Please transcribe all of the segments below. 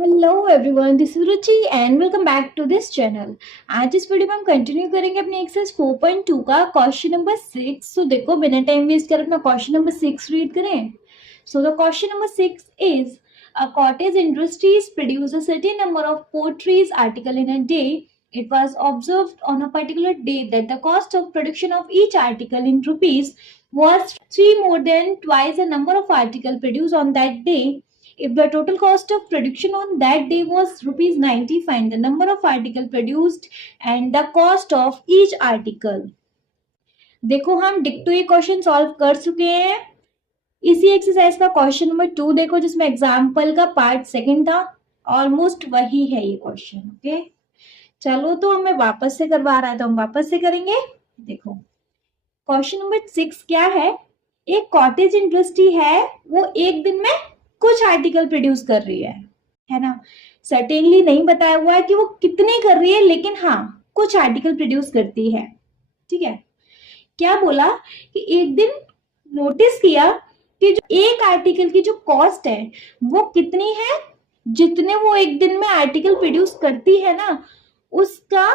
Hello everyone, this is Ruchi and welcome back to this channel. आज इस video में हम कंटिन्यू करेंगे अपने एक्सरसाइज 4.2 का क्वेश्चन नंबर 6। सो देखो, बिना टाइम वेस्ट कर अपना क्वेश्चन नंबर 6 रीड करें। So the question number 6 is a cottage industries produce a certain number of poultry article in a day. It was observed on a particular day that the cost of production of each article in rupees was 3 more than twice the number of article produced on that day. If the total cost of production on that day was rupees 90, find the number of article produced and the cost of each article. देखो, हम डिक्टो ये question solve कर चुके हैं। इसी exercise का question number 2 देखो, जिसमें एग्जाम्पल का पार्ट सेकंड था। ऑलमोस्ट वही है ये क्वेश्चन। ओके, चलो तो हमें वापस से करवा रहा है तो हम वापस से करेंगे। देखो, क्वेश्चन नंबर 6 क्या है। एक कॉटेज इंडस्ट्री है, वो एक दिन में कुछ आर्टिकल प्रोड्यूस कर रही है ना। सर्टेनली नहीं बताया हुआ है कि वो कितने कर रही है, लेकिन हाँ कुछ आर्टिकल प्रोड्यूस करती है। ठीक है, क्या बोला कि एक दिन नोटिस किया कि जो एक आर्टिकल की जो कॉस्ट है वो कितनी है, जितने वो एक दिन में आर्टिकल प्रोड्यूस करती है ना, उसका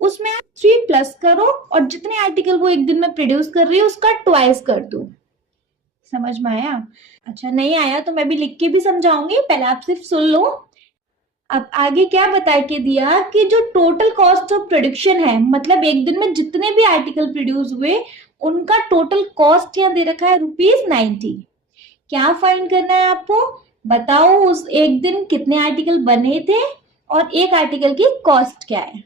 उसमें आप 3 प्लस करो और जितने आर्टिकल वो एक दिन में प्रोड्यूस कर रही है उसका ट्वाइस कर दो। समझ में आया? अच्छा, नहीं आया तो मैं भी लिख के भी समझाऊंगी, पहले आप सिर्फ सुन लो। अब आगे क्या बता के दिया कि जो टोटल कॉस्ट ऑफ प्रोडक्शन है, मतलब एक दिन में जितने भी आर्टिकल प्रोड्यूस हुए उनका टोटल कॉस्ट यहाँ दे रखा है ₹90। क्या फाइंड करना है आपको? बताओ उस एक दिन कितने आर्टिकल बने थे और एक आर्टिकल की कॉस्ट क्या है।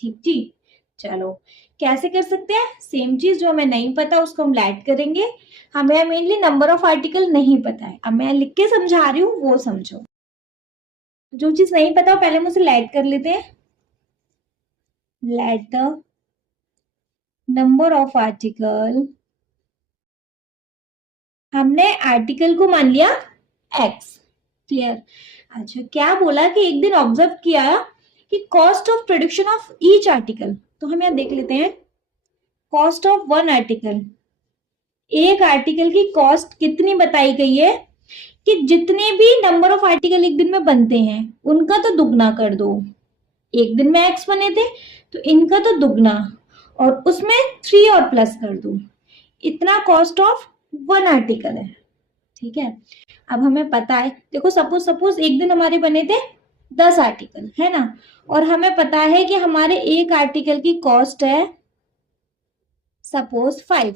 ठीक ठीक, चलो कैसे कर सकते हैं? सेम चीज, जो हमें नहीं पता उसको हम ऐड करेंगे। हमें मेनली नंबर ऑफ आर्टिकल नहीं पता है, अब मैं लिख के समझा रही हूँ, वो समझो। जो चीज नहीं पता पहले हम उसे ऐड कर लेते हैं। Let the number of article, हमने आर्टिकल को मान लिया एक्स। क्लियर? अच्छा, क्या बोला कि एक दिन ऑब्जर्व किया कि cost of production of each article, तो हम यहाँ देख लेते हैं। कॉस्ट ऑफ वन आर्टिकल, एक आर्टिकल की कॉस्ट कितनी बताई गई है कि जितने भी नंबर ऑफ आर्टिकल एक दिन में बनते हैं उनका तो दुगना कर दो। एक दिन में एक्स बने थे तो इनका तो दुगना, और उसमें 3 और प्लस कर दो। इतना कॉस्ट ऑफ वन आर्टिकल है। ठीक है, अब हमें पता है, देखो सपोज एक दिन हमारे बने थे 10 आर्टिकल, है ना, और हमें पता है कि हमारे एक आर्टिकल की कॉस्ट है सपोज 5।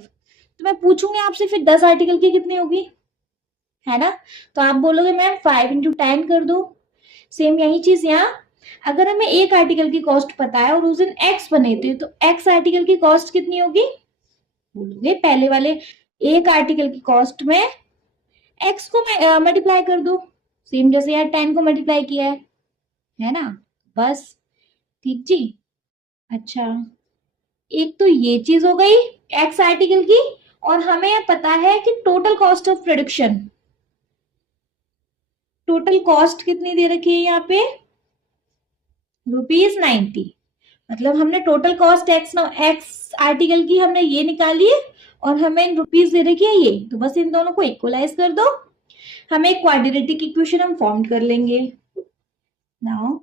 तो मैं पूछूंगी आपसे, फिर 10 आर्टिकल की कितनी होगी, है ना। तो आप बोलोगे मैम 5 इंटू 10 कर दो। सेम यही चीज यहाँ, अगर हमें एक आर्टिकल की कॉस्ट पता है और उस दिन एक्स बने थे तो एक्स आर्टिकल की कॉस्ट कितनी होगी? बोलोगे पहले वाले एक आर्टिकल की कॉस्ट में एक्स को मल्टीप्लाई कर दो, सेम जैसे यार 10 को मल्टीप्लाई किया है ना, बस। ठीक जी। अच्छा, एक तो ये चीज हो गई एक्स आर्टिकल की, और हमें पता है कि total cost of production, total cost कितनी दे रखी है यहाँ पे? ₹90। मतलब हमने टोटल कॉस्ट एक्स आर्टिकल की हमने ये निकाली है और हमें रुपीज दे रखी है ये, तो बस इन दोनों को इक्वलाइज कर दो। हमें एक क्वाड्रेटिक इक्वेशन हम फॉर्म कर लेंगे। Now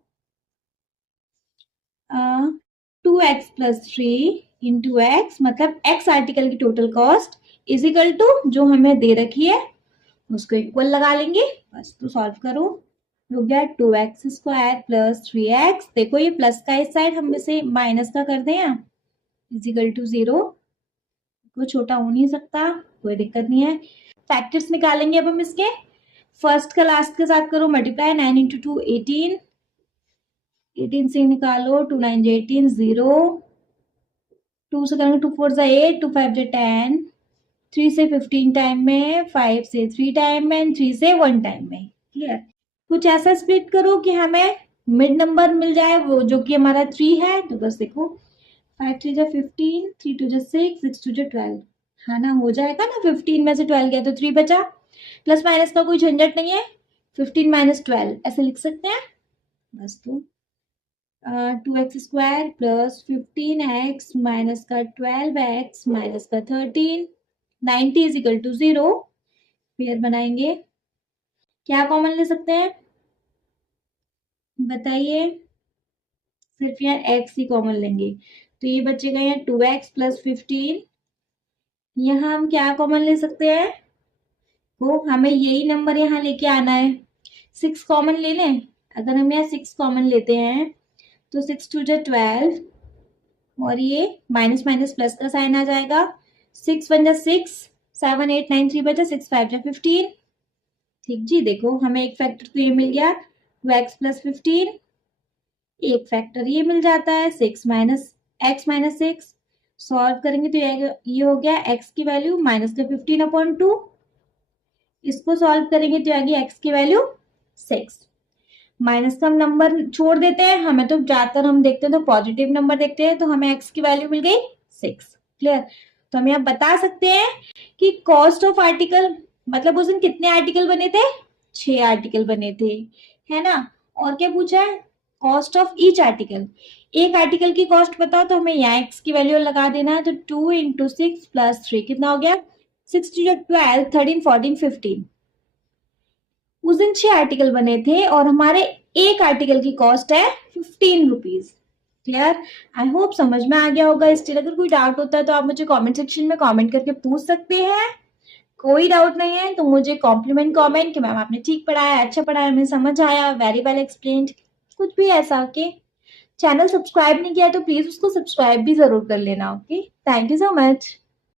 2x plus 3 into X, मतलब एक्स आर्टिकल की total cost is equal to जो हमें दे रखी है उसको इक्वल लगा लेंगे, बस। तो सॉल्व करो, हो गया 2x स्क्वायर प्लस 3x। देखो ये प्लस का इस साइड हम इसे माइनस का कर दें यहाँ, इज इक्वल टू 0। कोई छोटा हो नहीं सकता, कोई दिक्कत नहीं है। फैक्टर्स निकालेंगे अब हम इसके। फर्स्ट का लास्ट के साथ करो मल्टीप्लाई, 9 इंटू 2 18, 18 से निकालो 2 9 18 0, 2 से करेंगे 2 4 8, 2 5 10, 3 से 15 टाइम में, 5 से 3 टाइम में, 3 से 1 टाइम में। क्लियर? कुछ ऐसा स्प्लिट करो कि हमें मिड नंबर मिल जाए, वो जो कि हमारा 3 है। तो बस देखो 5 3 जा 15, 3 2 जा 6, 6 2 जा 12, है ना, हो जाएगा ना। 15 में से 12 गया तो 3 बचा, प्लस माइनस का कोई झंझट नहीं है, 15 माइनस 12 ऐसे लिख सकते हैं बस। तो 2x square plus 15x minus का 12x माइनस का 13, 90 इज इक्वल टू 0। फिर बनाएंगे, क्या कॉमन ले सकते हैं? बताइए, सिर्फ यहाँ x ही कॉमन लेंगे तो ये बचेगा यहाँ 2x प्लस 15। यहाँ हम क्या कॉमन ले सकते हैं, तो हमें यही नंबर यहाँ लेके आना है। 6 कॉमन ले लें, अगर हम यहाँ 6 कॉमन लेते हैं तो 6 टू जा 12 और ये माइनस माइनस प्लस का साइन आ जाएगा। 6 वन जा 6, 7 8 9 3 बचा, 6 5 जा 15। ठीक जी, देखो हमें एक फैक्टर तो ये मिल गया 2x प्लस 15, एक फैक्टर ये मिल जाता है 6 माइनस एक्स माइनस 6। सॉल्व करेंगे तो ये हो गया x की वैल्यू माइनस का 15/2। इसको सॉल्व करेंगे तो आएगी x की वैल्यू 6। माइनस का हम नंबर छोड़ देते हैं, हमें तो ज्यादातर हम देखते हैं तो पॉजिटिव नंबर देखते हैं, तो हमें x की वैल्यू मिल गई 6। क्लियर। तो हम यहाँ बता सकते हैं कि कॉस्ट ऑफ आर्टिकल, मतलब उस दिन कितने आर्टिकल बने थे, 6 आर्टिकल बने थे, है ना। और क्या पूछा है, कॉस्ट ऑफ ईच आर्टिकल। एक आर्टिकल की कॉस्ट बताओ तो हमें यहाँ x की वैल्यू लगा देना है, तो 2 इंटू 6 प्लस 3 कितना हो गया, 6 टू 12 13 14 15। उस दिन 6 आर्टिकल बने थे और हमारे एक आर्टिकल की कॉस्ट है 15 रुपीज। क्लियर। आई होप समझ में आ गया होगा। स्टिल अगर कोई डाउट होता है तो आप मुझे कमेंट सेक्शन में कमेंट करके पूछ सकते हैं। कोई डाउट नहीं है तो मुझे कॉम्प्लीमेंट कमेंट कि मैम आपने ठीक पढ़ाया, अच्छा पढ़ाया, हमें समझ आया, वेरी वेल एक्सप्लेन्ड, कुछ भी ऐसा के। चैनल सब्सक्राइब नहीं किया तो प्लीज उसको सब्सक्राइब भी जरूर कर लेना। Okay, thank you so much.